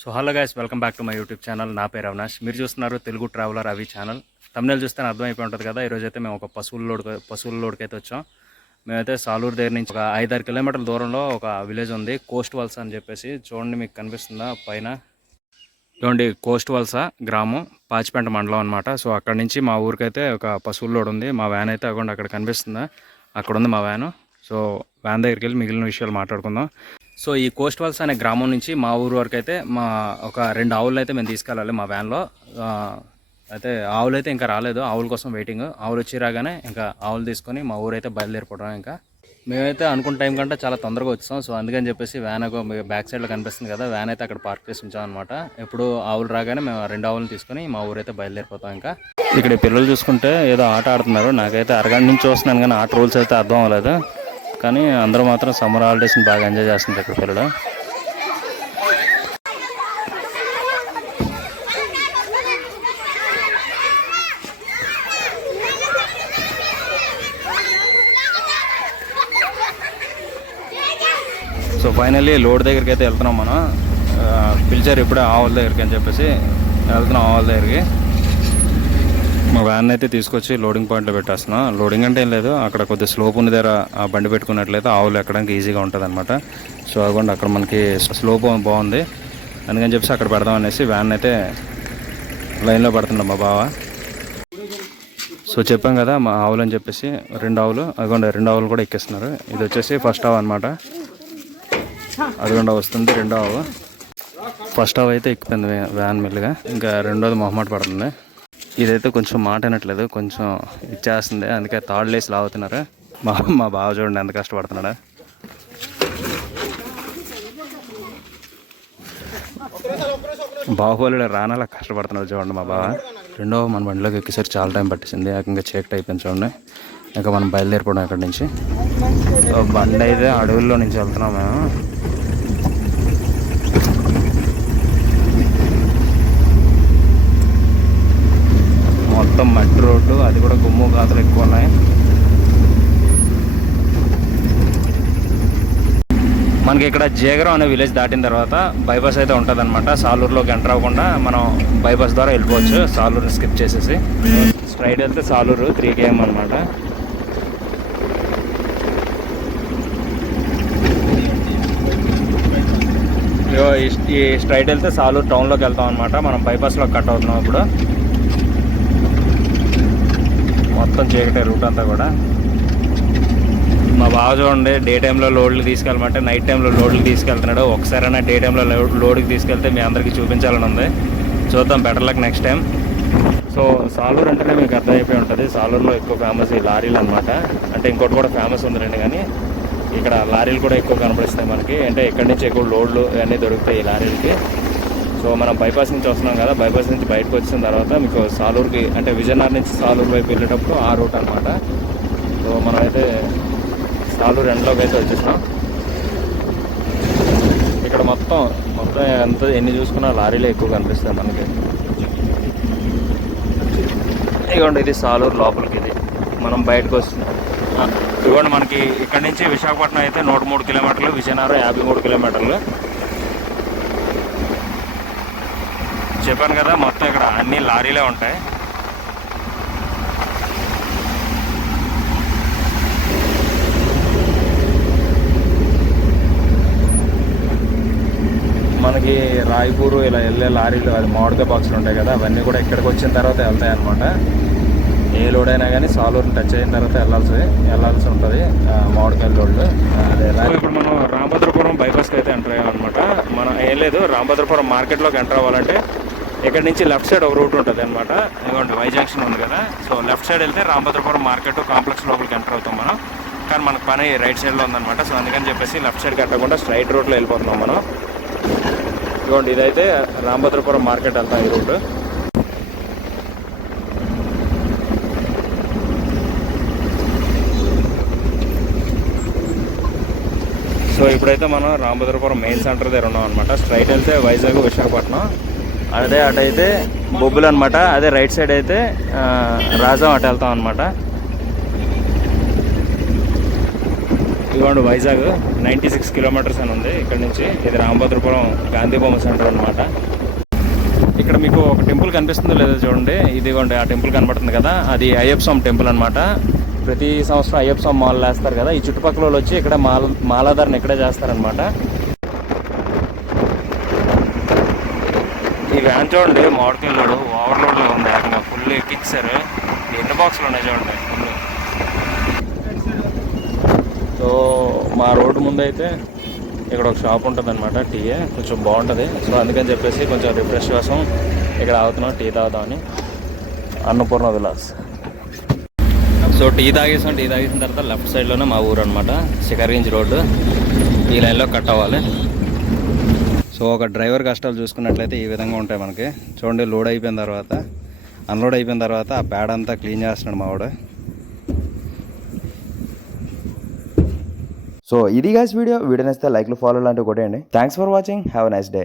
So hello guys welcome back to my YouTube channel నా పేరు అవినాష్. మీరు చూస్తున్నారు తెలుగు ట్రావెలర్ అవి ఛానల్ తమిళ చూస్తే అర్థమైపోయి ఉంటుంది కదా ఈరోజు అయితే మేము ఒక పశువుల లోడ్ పశువుల లోడ్కి అయితే వచ్చాం. మేమైతే సాలూరు దగ్గర నుంచి ఒక ఐదారు కిలోమీటర్ల దూరంలో ఒక విలేజ్ ఉంది కోస్ట్ వల్స అని చెప్పేసి. చూడండి మీకు కనిపిస్తుందా పైన? చూడండి కోస్ట్ వలస గ్రామం పాచిపేంట మండలం అనమాట సో అక్కడ నుంచి మా ఊరికైతే ఒక పశువుల లోడ్ ఉంది. మా వ్యాన్ అయితే అక్కడ కనిపిస్తుందా? అక్కడ ఉంది మా వ్యాను సో వ్యాన్ దగ్గరికి వెళ్ళి మిగిలిన విషయాలు మాట్లాడుకుందాం. సో ఈ కోస్ట్ వాల్స్ అనే గ్రామం నుంచి మా ఊరు వరకు అయితే మా ఒక రెండు ఆవులు అయితే మేము తీసుకెళ్ళాలి మా వ్యాన్లో. అయితే ఆవులు అయితే ఇంకా రాలేదు. ఆవుల కోసం వెయిటింగ్ ఆవులు వచ్చి రాగానే ఇంకా ఆవులు తీసుకొని మా ఊరు అయితే బయలుదేరిపోవడం ఇంకా. మేమైతే అనుకున్న టైం కంటే చాలా తొందరగా వచ్చాం. సో అందుకని చెప్పేసి వ్యాన్ ఒక బ్యాక్ సైడ్లో కనిపిస్తుంది కదా వ్యాన్ అయితే అక్కడ పార్క్ చేసి ఉంచాం అనమాట ఎప్పుడు ఆవులు రాగానే మేము రెండు ఆవులు తీసుకొని మా ఊరైతే బయలుదేరిపోతాం ఇంకా. ఇక్కడ పిల్లలు చూసుకుంటే ఏదో ఆట ఆడుతున్నారు. నాకైతే అరగంట నుంచి చూస్తున్నాను కానీ ఆట రూల్స్ అయితే అర్థం అవ్వలేదు. కానీ అందరూ మాత్రం సమ్మర్ హాలిడేస్ని బాగా ఎంజాయ్ చేస్తుంది ఇక్కడ పిల్లలు. సో ఫైనల్లీ లోడ్ దగ్గరికి అయితే వెళ్తున్నాం మనం. పిలిచారు ఇప్పుడే ఆవుల దగ్గరికి అని చెప్పేసి వెళ్తున్నాం ఆవుల దగ్గరికి. వ్యాన్ అయితే తీసుకొచ్చి లోడింగ్ పాయింట్లో పెట్టేస్తున్నాం. లోడింగ్ అంటే ఏం లేదు అక్కడ కొద్దిగా స్లోప్ ఉన్న దగ్గర ఆ బండి పెట్టుకున్నట్లయితే ఆవులు ఎక్కడానికి ఈజీగా ఉంటుంది అనమాట సో అదిగోండి అక్కడ మనకి స్లోప్ బాగుంది. అందుకని చెప్పేసి అక్కడ పెడదాం అనేసి వ్యాన్ అయితే లైన్లో పెడుతున్నాం మా బావ. సో చెప్పాం కదా మా ఆవులు అని చెప్పేసి రెండు ఆవులు అదిగోండి రెండు ఆవులు కూడా ఎక్కిస్తున్నారు. ఇది వచ్చేసి ఫస్ట్ ఆవు అనమాట అదిగోండి వస్తుంది రెండో ఆవు. ఫస్ట్ ఆవు అయితే ఎక్కిపోయింది వ్యాన్ మిల్లుగా. ఇంకా రెండోది మొహమాట పడుతుంది. ఇదైతే కొంచెం మాట అనట్లేదు కొంచెం ఇచ్చేస్తుంది అందుకే తాళ్ళు వేసి లాగుతున్నారు. మా మా బావ చూడండి ఎంత కష్టపడుతున్నాడు. బాహుబలి రానాలా కష్టపడుతున్నాడు చూడండి మా బావ. రెండో మన బండిలోకి ఎక్కేసరికి చాలా టైం పట్టేసింది. ఏకంగా చీకటి అయిపోయింది చూడండి. ఇంకా మనం బయలుదేరిపోవడం అక్కడి నుంచి? బండి అయితే అడవుల్లో నుంచి వెళ్తున్నాం మేము మొత్తం మట్టి రోడ్డు అది కూడా గుమ్ము గాతలు ఎక్కువ ఉన్నాయి మనకి ఇక్కడ జేగరం అనే విలేజ్ దాటిన తర్వాత బైపాస్ అయితే ఉంటుంది అనమాట సాలూరులోకి ఎంటర్ అవ్వకుండా మనం బైపాస్ ద్వారా వెళ్ళిపోవచ్చు. సాలూరుని స్కిప్ చేసేసి. స్ట్రైట్ వెళ్తే సాలూరు త్రీ కేఎం అనమాట ఇగో ఈ- ఈ స్ట్రైట్ వెళ్తే సాలూరు టౌన్లోకి వెళ్తాం అనమాట మనం బైపాస్లో కట్ అవుతున్నాం ఇప్పుడు. మొత్తం చీకటే రూట్ అంతా కూడా. మా బావ చూడండి డే టైంలో లోడ్లు తీసుకెళ్ళమంటే నైట్ టైంలో లోడ్లు తీసుకెళ్తున్నాడు. ఒకసారైనా డే టైంలో లోడ్ లోడ్కి తీసుకెళ్తే మీ అందరికీ చూపించాలని ఉంది. చూద్దాం better luck next time. So Salur అంటేనే మీకు అర్థమైపోయి ఉంటుంది. సాలూర్లో ఎక్కువ ఫేమస్ ఈ లారీలు అనమాట అంటే ఇంకోటి కూడా ఫేమస్ ఉందిలేండి కానీ ఇక్కడ లారీలు కూడా ఎక్కువ కనపడిస్తాయి మనకి. అంటే ఇక్కడి నుంచి ఎక్కువ లోడ్లు ఇవన్నీ దొరుకుతాయి ఈ లారీలకి. సో మనం బైపాస్ నుంచి వస్తున్నాం కదా బైపాస్ నుంచి బయటకు వచ్చిన తర్వాత మీకు సాలూర్కి అంటే విజయనగరం నుంచి సాలూర్ వైపు వెళ్ళేటప్పుడు ఆ రూట్ అనమాట సో మనమైతే అయితే సాలూరు ఎండ్లోకి అయితే వచ్చేసినాం. ఇక్కడ మొత్తం మొత్తం ఎంత ఎన్ని చూసుకున్నా లారీలే ఎక్కువ కనిపిస్తాయి మనకి. ఇదిగోండి ఇది సాలూరు లోపలికి ఇది. మనం బయటకు వస్తున్నాం. ఇదిగోండి మనకి ఇక్కడ నుంచి విశాఖపట్నం అయితే నూట మూడు కిలోమీటర్లు విజయనగరం యాభై మూడు కిలోమీటర్లు. చెప్పాను కదా మొత్తం ఇక్కడ అన్ని లారీలే ఉంటాయి. మనకి రాయపూరు ఇలా వెళ్ళే లారీలు అది మామిడికాయ బాక్సులు ఉంటాయి కదా అవన్నీ కూడా ఇక్కడికి వచ్చిన తర్వాత వెళ్తాయి అనమాట ఏ లోడ్ అయినా కానీ సాలూరుని టచ్ అయిన తర్వాత వెళ్ళాల్సి వెళ్ళాల్సి ఉంటుంది ఆ, మామిడికాయల లోడ్లు. ఇప్పుడు మనం రామభద్రపురం బైపాస్కి అయితే ఎంటర్ అయ్యాం అనమాట మనం ఏం లేదు రామభద్రపురం మార్కెట్లోకి ఎంటర్ అవ్వాలంటే ఇక్కడ నుంచి లెఫ్ట్ సైడ్ ఒక రూట్ ఉంటుంది అనమాట ఇదిగోండి వై జంక్షన్ ఉంది కదా. సో లెఫ్ట్ సైడ్ వెళ్తే రామభద్రపురం మార్కెట్ కాంప్లెక్స్ లోపలికి ఎంటర్ అవుతాం మనం. కానీ మనకు పని రైట్ సైడ్లో ఉందన్నమాట. సో అందుకని చెప్పేసి లెఫ్ట్ సైడ్ కట్టకుండా స్ట్రైట్ రూట్లో వెళ్ళిపోతున్నాం మనం. ఇదిగోండి ఇదైతే రామభద్రపురం మార్కెట్ వెళ్తాం ఈ రూట్. సో ఇప్పుడైతే మనం రామభద్రపురం మెయిన్ సెంటర్ దగ్గర ఉన్నాం అనమాట స్ట్రైట్ వెళ్తే వైజాగ్ విశాఖపట్నం. అదే అటు అయితే బొబ్బులు అనమాట అదే రైట్ సైడ్ అయితే రాజం రాజాం అటు వెళ్తాం అనమాట ఇదిగోండి వైజాగ్ నైంటీ సిక్స్ కిలోమీటర్స్ అని ఉంది. ఇక్కడ నుంచి ఇది రామభద్రపురం గాంధీ బొమ్మ సెంటర్ అనమాట ఇక్కడ మీకు ఒక టెంపుల్ కనిపిస్తుందో లేదో చూడండి. ఇదిగోండి ఆ టెంపుల్ కనబడుతుంది కదా. అది అయ్యప్ప స్వామి టెంపుల్ అనమాట ప్రతి సంవత్సరం అయ్యప్ప స్వామి మాలలు వేస్తారు కదా. ఈ చుట్టుపక్కల వచ్చి ఇక్కడ మాల మాలాధారణ ఇక్కడే చేస్తారనమాట ఈ వ్యాన్ చూడండి మామిడికాయ లోడు ఓవర్లోడ్లో ఉంది. అక్కడ ఫుల్ ఎక్కించారు ఎన్ని బాక్సులు ఉన్నాయి చూడండి ఫుల్ సో మా రోడ్డు ముందు అయితే ఇక్కడ ఒక షాప్ ఉంటుంది అనమాట టీయే కొంచెం బాగుంటుంది. సో అందుకని చెప్పేసి కొంచెం రిఫ్రెష్ కోసం ఇక్కడ ఆగుతున్నాం టీ తాగుదామని. అన్నపూర్ణ విలాస్. సో టీ తాగేసాం టీ తాగేసిన తర్వాత లెఫ్ట్ సైడ్లోనే మా ఊరు అనమాట శిఖర్గింజ్ రోడ్డు. ఈ లైన్లో కట్ అవ్వాలి. సో ఒక డ్రైవర్ కష్టాలు చూసుకున్నట్లయితే ఈ విధంగా ఉంటాయి మనకి. చూడండి లోడ్ అయిపోయిన తర్వాత అన్లోడ్ అయిపోయిన తర్వాత ఆ ప్యాడ్ అంతా క్లీన్ చేస్తున్నాడు మావాడు సో ఇది గాయస్ వీడియో వీడియో నచ్చితే లైక్లు ఫాలో లాంటివి కొట్టేయండి. Thanks for watching have a nice day